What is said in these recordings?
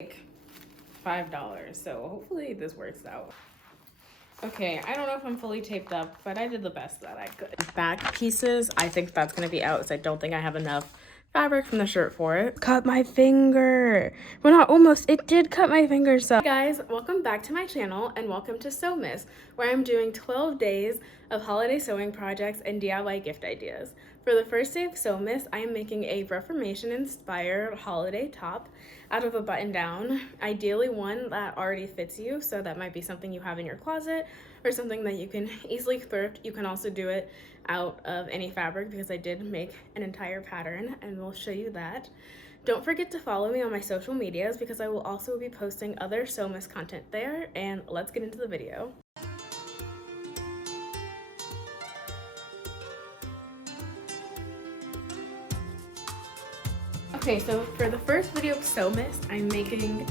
like $5, so hopefully this works out. Okay, I don't know if I'm fully taped up, but I did the best that I could. Back pieces, I think that's gonna be out, so I don't think I have enough fabric from the shirt for it. Cut my finger. Well, not almost, it did cut my finger. So hey guys, welcome back to my channel and welcome to Sewmas, where I'm doing 12 days of holiday sewing projects and DIY gift ideas. For the first day of Sewmas, I am making a Reformation inspired holiday top out of a button down, ideally one that already fits you, so that might be something you have in your closet or something that you can easily thrift. You can also do it out of any fabric because I did make an entire pattern and we'll show you that. Don't forget to follow me on my social medias because I will also be posting other Sewmas content there, and let's get into the video. Okay, so for the first video of Sewmas, I'm making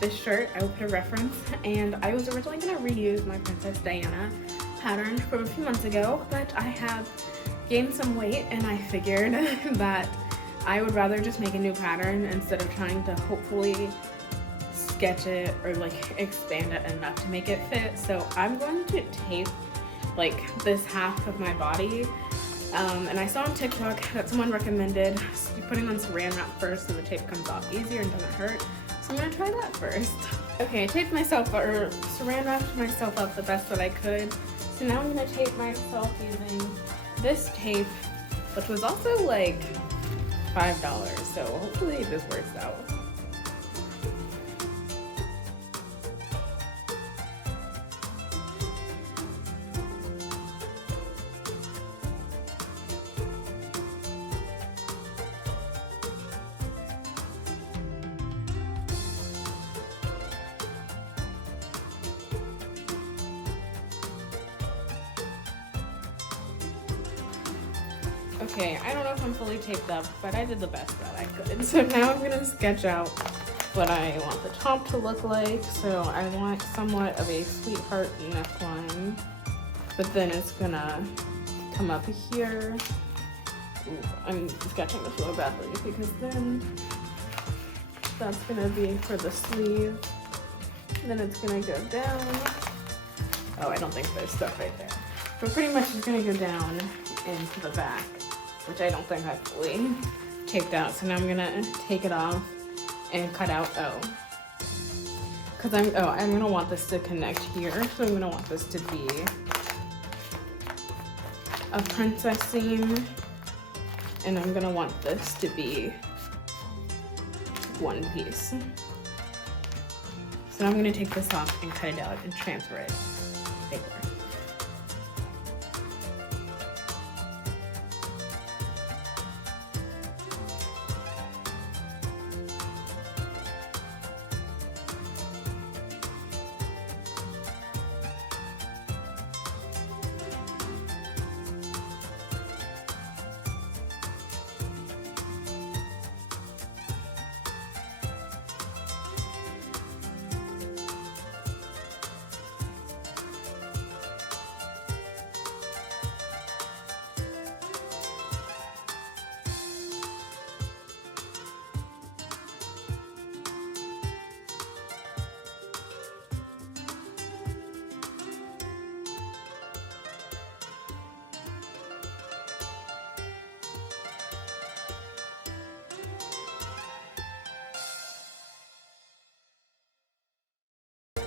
this shirt. I will put a reference, and I was originally going to reuse my Princess Diana pattern from a few months ago, but I have gained some weight and I figured that I would rather just make a new pattern instead of trying to hopefully sketch it or like expand it enough to make it fit. So I'm going to tape like this half of my body. And I saw on TikTok that someone recommended putting on saran wrap first so the tape comes off easier and doesn't hurt. So I'm gonna try that first. Okay, I taped myself, or saran wrapped myself up the best that I could. So now I'm gonna tape myself using this tape, which was also like $5. So hopefully this works out. Okay, I don't know if I'm fully taped up, but I did the best that I could. So now I'm gonna sketch out what I want the top to look like. So I want somewhat of a sweetheart neckline, but then it's gonna come up here. Ooh, I'm sketching this really badly because then that's gonna be for the sleeve. Then it's gonna go down. Oh, I don't think there's stuff right there. But pretty much it's gonna go down into the back, which I don't think I fully taped out. So now I'm gonna take it off and cut out because I'm gonna want this to connect here. So I'm gonna want this to be a princess seam, and I'm gonna want this to be one piece. So now I'm gonna take this off and cut it out and transfer it to paper.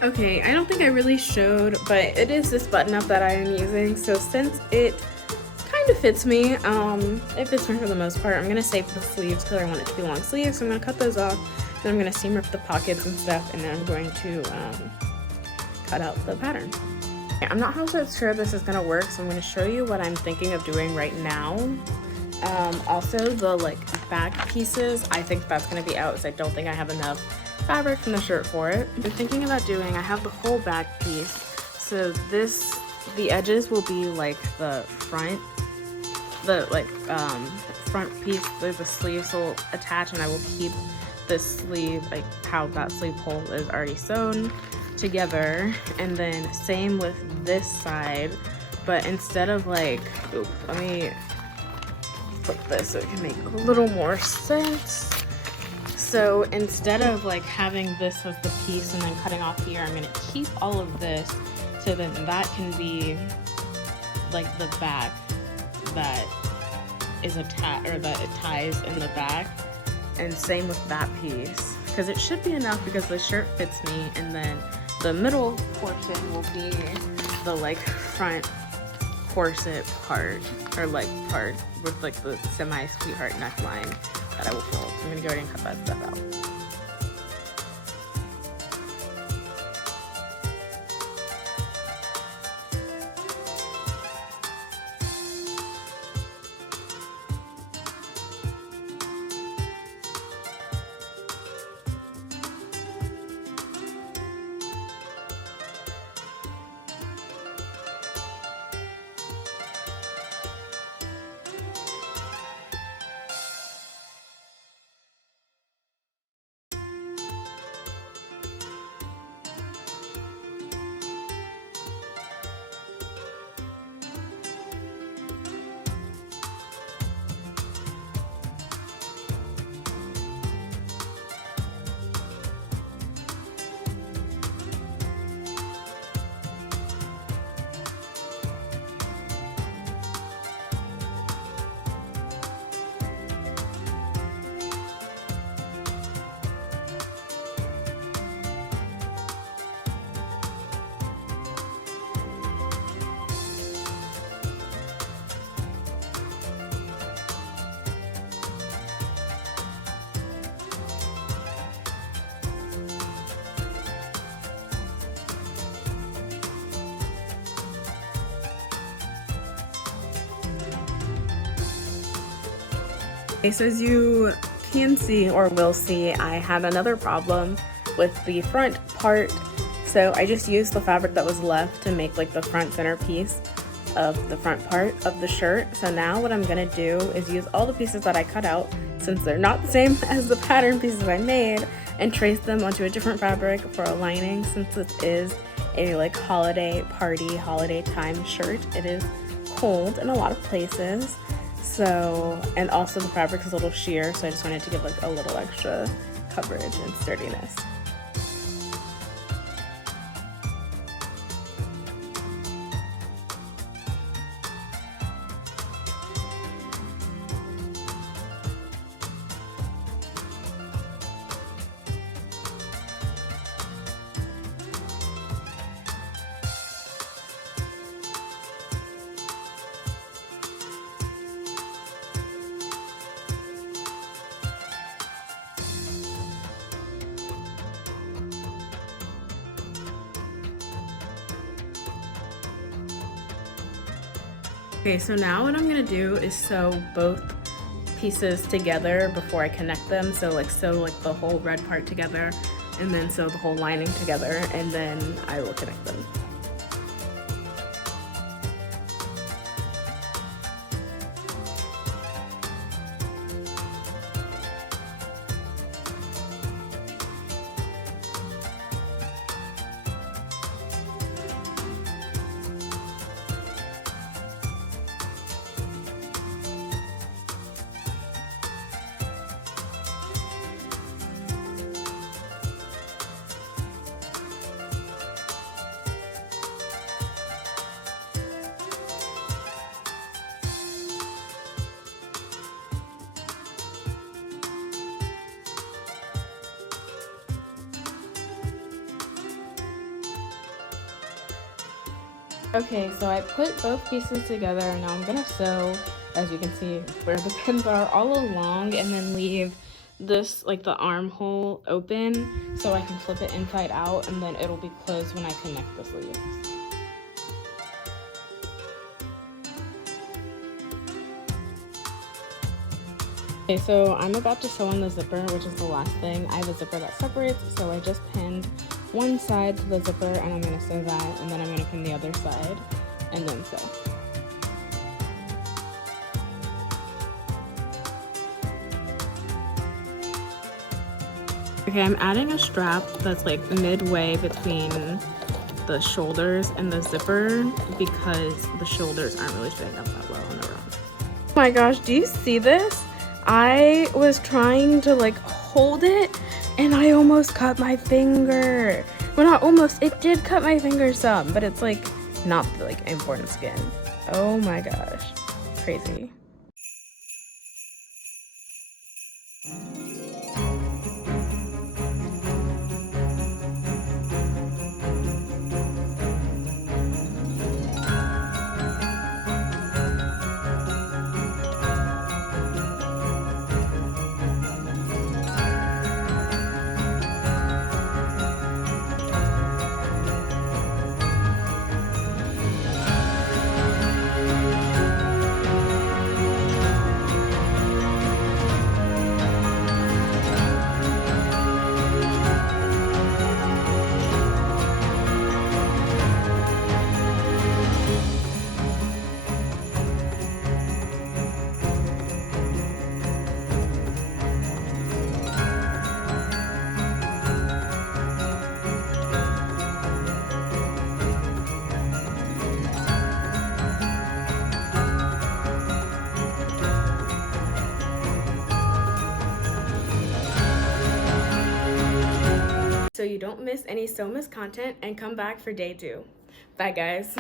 Okay, I don't think I really showed, but it is this button up that I am using. So since it kind of fits me, it fits me for the most part. I'm gonna save the sleeves because I want it to be long sleeves. So I'm gonna cut those off. Then I'm gonna seam rip the pockets and stuff, and then I'm going to cut out the pattern. I'm not 100% sure this is gonna work, so I'm gonna show you what I'm thinking of doing right now. Also the like back pieces, I think that's gonna be out, so I don't think I have enough fabric from the shirt for it. I'm thinking about doing, I have the whole back piece, so the edges will be like the front, front piece, the sleeves will attach, and I will keep this sleeve, like how that sleeve hole is already sewn together. And then same with this side, but instead of like, let me flip this so it can make a little more sense. So instead of like having this as the piece and then cutting off here, I'm gonna keep all of this so then that can be like the back that is attached, or that it ties in the back. And same with that piece, because it should be enough because the shirt fits me, and then the middle portion will be the like front corset part, or leg part with like the semi-sweetheart neckline that I will fold. So I'm gonna go ahead and cut that stuff out. Okay, so as you can see, or will see, I had another problem with the front part. So I just used the fabric that was left to make like the front center piece of the front part of the shirt. So now what I'm gonna do is use all the pieces that I cut out, since they're not the same as the pattern pieces I made, and trace them onto a different fabric for a lining, since this is a like holiday party, holiday time shirt. It is cold in a lot of places. So, and also the fabric is a little sheer, so I just wanted to give like a little extra coverage and sturdiness. Okay, so now what I'm gonna do is sew both pieces together before I connect them. So like sew like the whole red part together, and then sew the whole lining together, and then I will connect them. Okay, so I put both pieces together, and now I'm gonna sew, as you can see where the pins are, all along, and then leave this, like the armhole open, so I can flip it inside out, and then it'll be closed when I connect the sleeves. Okay, so I'm about to sew on the zipper, which is the last thing. I have a zipper that separates, so I just pinned one side to the zipper, and I'm gonna sew that, and then I'm gonna pin the other side, and then sew. Okay, I'm adding a strap that's like midway between the shoulders and the zipper, because the shoulders aren't really fitting up that well on their own. Oh my gosh, do you see this? I was trying to like hold it and I almost cut my finger. Well, not almost, it did cut my finger some, but it's like not like important skin. Oh my gosh, crazy. So you don't miss any Sewmas content and come back for day 2. Bye guys.